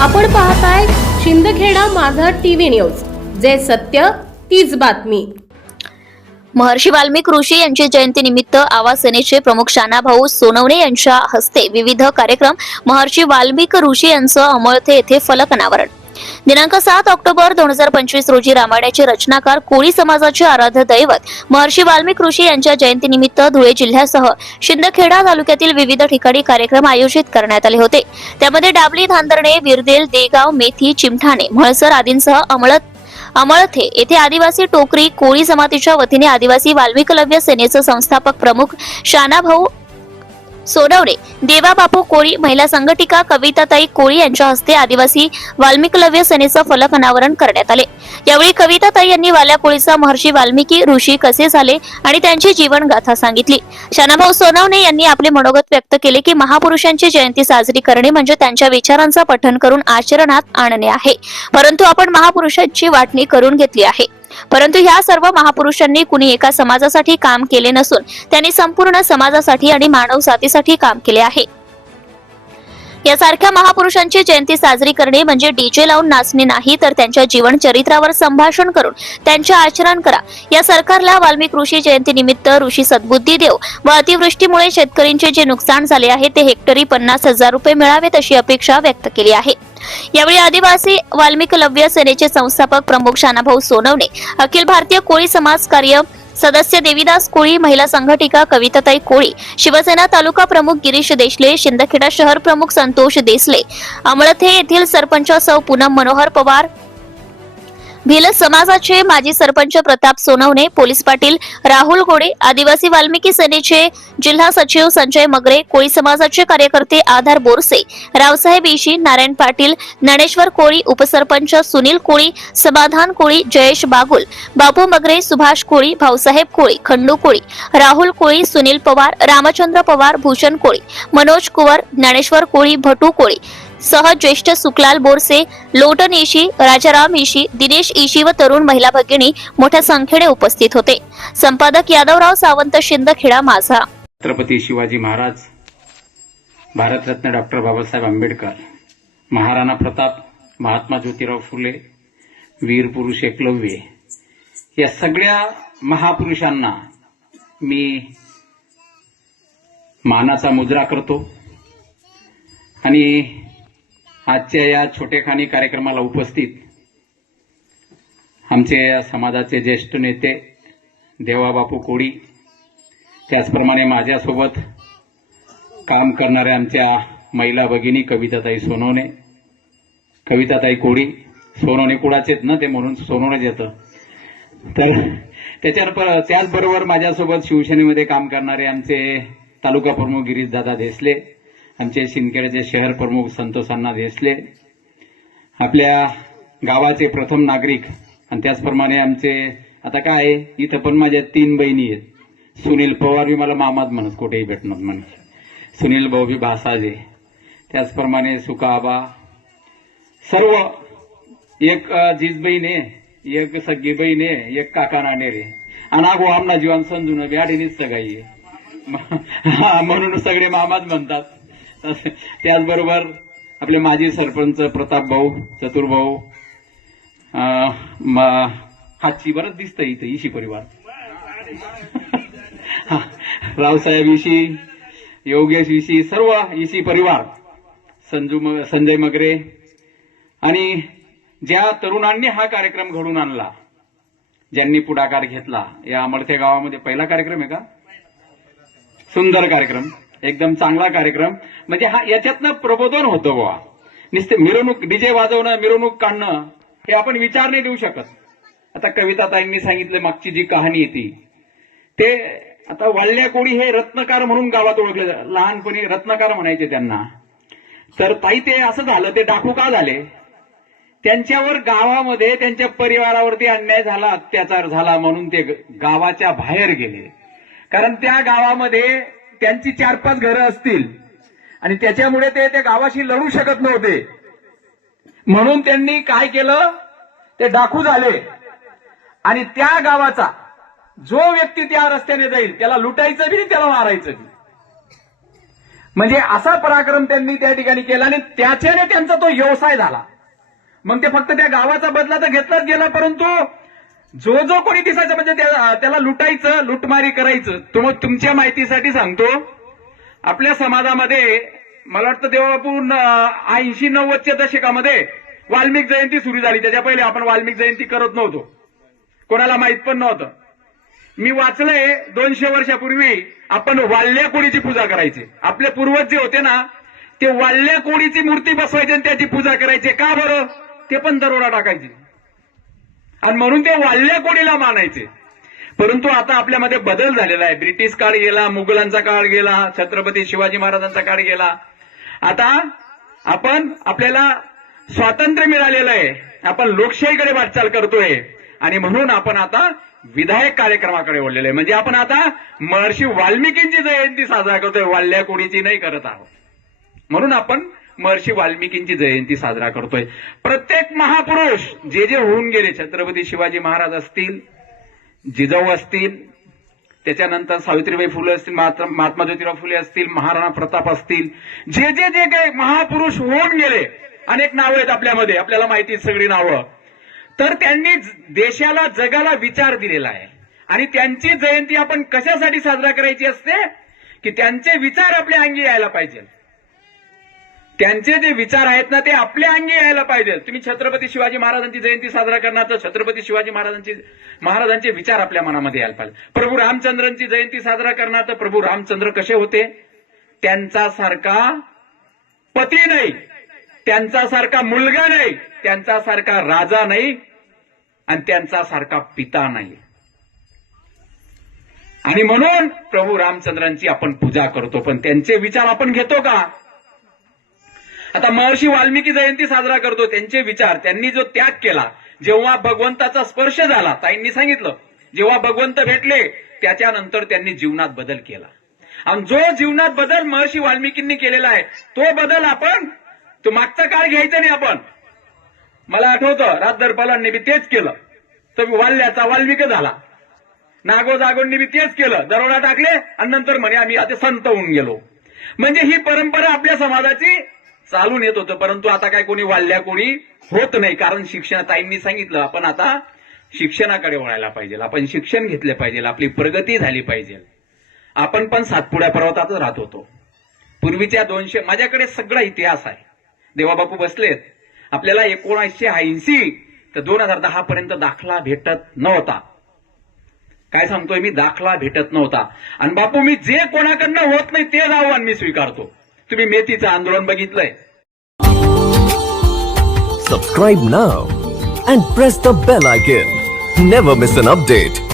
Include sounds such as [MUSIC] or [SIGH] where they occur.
आपण पाहताय शिंदखेडा माझा टीव्ही न्यूज. जे सत्य तीच बातमी. महर्षी वाल्मिक ऋषी यांची जयंती निमित्त आवाज सेनेचे प्रमुख शानाभाऊ सोनवणे यांच्या हस्ते विविध कार्यक्रम महर्षी वाल्मिक ऋषी यांचं अमळथे येथे फलक अनावरण. दिनांक सात ऑक्टोबर दोन हजार पंचवीस रोजी रामायणाचे रचनाकार कोळी समाजाचे आराध्य दैवत महर्षी वाल्मिक ऋषी यांच्या जयंतीनिमित्त धुळे जिल्ह्यासह शिंदखेडा तालुक्यातील विविध ठिकाणी कार्यक्रम आयोजित करण्यात आले होते. त्यामध्ये डाबली धांदरणे विरदेल देगाव मेथी चिमठाणे म्हळसर आदींसह अमळत अमळथे येथे आदिवासी टोकरी कोळी जमातीच्या वतीने आदिवासी वाल्मिकलव्य सेनेचे संस्थापक प्रमुख शानाभाऊ सोनवणे देवाबापू कोळी महिला संघटिका कविताताई कोळी यांच्या हस्ते आदिवासी वाल्मिकलव्य सेनेचं फलक अनावरण करण्यात आले. यावेळी कविताताई यांनी वाल्या कोळीचा महर्षी वाल्मिकी ऋषी कसे झाले आणि त्यांची जीवनगाथा सांगितली. शानाभाऊ सोनवणे यांनी आपले मनोगत व्यक्त केले की महापुरुषांची जयंती साजरी करणे म्हणजे त्यांच्या विचारांचा पठन करून आचरणात आणणे आहे. परंतु आपण महापुरुषांची वाटणी करून घेतली आहे. परंतु ह्या सर्व महापुरुषांनी कुणी एका समाजासाठी काम केले नसून त्यांनी संपूर्ण समाजासाठी आणि मानव जातीसाठी काम केले आहे. यासारख्या महापुरुषांची जयंती साजरी करणे म्हणजे डीजे लावून नाचणे नाही तर त्यांच्या जीवन चरित्रावर संभाषण करून त्यांचे आचरण करा. या सरकारला वाल्मिक ऋषी जयंती निमित्त ऋषी सद्बुद्धी देव व अतिवृष्टीमुळे शेतकऱ्यांचे जे नुकसान झाले आहे ते हेक्टरी पन्नास हजार रुपये मिळावेत अशी अपेक्षा व्यक्त केली आहे. यावेळी आदिवासी वाल्मिक लव्य सेनेचे संस्थापक प्रमुख शानाभाऊ सोनवणे अखिल भारतीय कोळी समाज कार्य सदस्य देविदास कोळी महिला संघटिका कविताताई कोळी शिवसेना तालुका प्रमुख गिरीश देशले शिंदखेडा शहर प्रमुख संतोष देसले अमळथे येथील सरपंच सौ पूनम मनोहर पवार भिल समाजाचे माजी सरपंच प्रताप सोनवणे पोलीस पाटील राहुल गोडे आदिवासी वाल्मिकी सेनेचे जिल्हा सचिव संजय मगरे कोळी समाजाचे कार्यकर्ते आधार बोरसे रावसाहेब इशी नारायण पाटील ज्ञानेश्वर कोळी उपसरपंच सुनील कोळी समाधान कोळी जयेश बागुल बापू मगरे सुभाष कोळी भाऊसाहेब कोळी खंडू कोळी राहुल कोळी सुनील पवार रामचंद्र पवार भूषण कोळी मनोज कुवर ज्ञानेश्वर कोळी भटू कोळी सह ज्येष्ठ सुखलाल बोरसे लोटन इशी राजाराम इशी दिनेश इशी व तरुण महिला भगिनी मोठ्या संख्येने उपस्थित होते. संपादक यादवराव सावंत शिंदखेडा माझा. छत्रपती शिवाजी महाराज भारतरत्न डॉक्टर बाबासाहेब आंबेडकर महाराणा प्रताप महात्मा ज्योतिराव फुले वीर पुरुष एकलव्य या सगळ्या महापुरुषांना मी मानाचा मुजरा करतो. आणि आजच्या या छोटेखानी कार्यक्रमाला उपस्थित आमचे या समाजाचे ज्येष्ठ नेते देवाबापू कोळी त्याचप्रमाणे माझ्यासोबत काम करणाऱ्या आमच्या महिला भगिनी कविताताई सोनवणे कविताताई कोळी सोनवणे कुळाचेत ना ते म्हणून सोनवणेच येतं. तर त्याच्यावर त्याचबरोबर माझ्यासोबत शिवसेनेमध्ये काम करणारे आमचे तालुका प्रमुख गिरीशदादा देसले आमचे शिंदखेडचे शहर प्रमुख संतोषांना देसले आपल्या गावाचे प्रथम नागरिक आणि त्याचप्रमाणे आमचे आता काय आहे, इथं पण माझ्या तीन बहिणी आहेत. सुनील पवार बी मला मामाच म्हणत कुठेही भेटणार म्हणत. सुनील भाऊ बी भासाजे. त्याचप्रमाणे सुकाबा. सर्व एक अ, जीज बहीण आहे एक सगळी बहीण आहे एक काका नाणेरे आणि आगो आमना जीवन समजून बी आडीनीच सगळी आहे. म्हणून सगळे मामाच म्हणतात. [LAUGHS] त्याचबरोबर आपले माजी सरपंच प्रताप भाऊ चतुर्भाऊ हातची बरंच दिसतं इथं इशी परिवार. [LAUGHS] रावसाहेब इशी योगेश इशी सर्व इशी परिवार संजू म- संजय मगरे आणि ज्या तरुणांनी हा कार्यक्रम घडून आणला ज्यांनी पुढाकार घेतला या अमळथे गावामध्ये पहिला कार्यक्रम आहे का? सुंदर कार्यक्रम. एकदम चांगला कार्यक्रम. म्हणजे हा याच्यातनं प्रबोधन होतं बुवा. नुसते मिरवणूक डीजे वाजवणं मिरवणूक काढणं हे आपण विचार नाही देऊ शकत. आता कविता ताईंनी सांगितलं मागची जी कहाणी आहे ती. ते आता वाल्या कोळी हे रत्नकार म्हणून गावात ओळखले लहानपणी रत्नकार म्हणायचे त्यांना. तर ताई ते असं झालं ते डाकू का झाले? त्यांच्यावर गावामध्ये त्यांच्या परिवारावरती अन्याय झाला अत्याचार झाला म्हणून ते गावाच्या बाहेर गेले. कारण त्या गावामध्ये त्यांची चार पाच घरं असतील. आणि त्याच्यामुळे ते त्या गावाशी लढू शकत नव्हते. म्हणून त्यांनी काय केलं? ते डाकू झाले. आणि त्या गावाचा जो व्यक्ती त्या रस्त्याने जाईल त्याला लुटायचं बी त्याला मारायचं बी. म्हणजे असा पराक्रम त्यांनी त्या ठिकाणी केला आणि त्याच्याने त्यांचा तो व्यवसाय झाला. मग ते फक्त त्या गावाचा बदला तर घेतलाच गेला परंतु जो जो कोणी दिसायचं म्हणजे त्याला लुटायचं लुटमारी करायचं तो तुमच्या माहितीसाठी सांगतो. आपल्या समाजामध्ये मला वाटतं देवाबापू ऐंशी नव्वदच्या दशकामध्ये वाल्मिक जयंती सुरू झाली. त्याच्या पहिले आपण वाल्मिक जयंती करत नव्हतो. कोणाला माहीत पण नव्हतं. मी वाचलंय दोनशे वर्षापूर्वी आपण वाल्ल्या कोळीची पूजा करायची. आपले पूर्वज जे होते ना ते वाल्ल्या कोळीची मूर्ती बसवायची आणि त्याची पूजा करायचे. का बरं? ते पण दरोडा टाकायचे. आणि म्हणून ते वाल्ल्या कोणीला मानायचे? परंतु आता आपल्यामध्ये बदल झालेला आहे. ब्रिटिश काळ गेला मुघलांचा काळ गेला छत्रपती शिवाजी महाराजांचा काळ गेला. आता आपण आपल्याला स्वातंत्र्य मिळालेलं आहे. आपण लोकशाहीकडे वाटचाल करतोय. आणि म्हणून आपण आता विधायक कार्यक्रमाकडे ओढलेलं आहे. म्हणजे आपण आता महर्षी वाल्मिकींची जयंती साजरा करतोय. वाल्ल्या कोणीची नाही करत आहोत. म्हणून आपण महर्षी वाल्मिकींची जयंती साजरा करतोय. प्रत्येक महापुरुष जे जे होऊन गेले छत्रपती शिवाजी महाराज असतील जिजाऊ असतील त्याच्यानंतर सावित्रीबाई फुले असतील महात्मा ज्योतिराव फुले असतील महाराणा प्रताप असतील जे जे जे काही महापुरुष होऊन गेले अनेक नावं आहेत आपल्यामध्ये आपल्याला माहिती आहेत सगळी नावं. तर त्यांनी देशाला जगाला विचार दिलेला आहे. आणि त्यांची जयंती आपण कशासाठी साजरा करायची असते? की त्यांचे विचार आपल्या अंगी यायला पाहिजे त्यांचे जे विचार आहेत ना ते आपल्या अंगी यायला पाहिजे. तुम्ही छत्रपती शिवाजी महाराजांची जयंती साजरा करणार तर छत्रपती शिवाजी महाराजांची महाराजांचे विचार आपल्या मनामध्ये यायला पाहिजे. प्रभू रामचंद्रांची जयंती साजरा करणार तर प्रभू रामचंद्र कसे होते? त्यांचा सारखा पती नाही. त्यांचा सारखा मुलगा नाही. त्यांचा सारखा राजा नाही. आणि त्यांचा सारखा पिता नाही. आणि म्हणून प्रभू रामचंद्रांची आपण पूजा करतो. पण त्यांचे विचार आपण घेतो का? आता महर्षी वाल्मिकी जयंती साजरा करतो त्यांचे विचार त्यांनी जो त्याग केला जेव्हा भगवंताचा स्पर्श झाला ताईंनी सांगितलं जेव्हा भगवंत भेटले त्याच्यानंतर त्यांनी जीवनात बदल केला. आणि जो जीवनात बदल महर्षी वाल्मिकींनी केलेला आहे तो बदल आपण तो मागचा काळ घ्यायचा नाही आपण. मला आठवतं राजदर पलांनी बी तेच केलं. तर वाल्ल्याचा वाल्मिक झाला. नागो जागोंनी बी तेच केलं. दरोडा टाकले आणि नंतर म्हणे आम्ही आता संत होऊन गेलो. म्हणजे ही परंपरा आपल्या समाजाची चालून येत होतं परंतु आता काय कोणी वाढल्या कोणी होत नाही कारण शिक्षण ताईंनी सांगितलं आपण आता शिक्षणाकडे वळायला पाहिजे आपण शिक्षण घेतले पाहिजे आपली प्रगती झाली पाहिजे. आपण पण सातपुड्या पर्वतातच राहत होतो. पूर्वीच्या दोनशे माझ्याकडे सगळा इतिहास आहे. देवाबापू बसलेत. आपल्याला एकोणीसशे ऐंशी तर दोन हजार दहा पर्यंत दाखला भेटत नव्हता. काय सांगतोय मी? दाखला भेटत नव्हता. आणि बापू मी जे कोणाकडनं होत नाही तेच आव्हान मी स्वीकारतो. तुम्ही मेथीचं आंदोलन बघितलंय Subscribe now and press the bell icon. Never miss an update.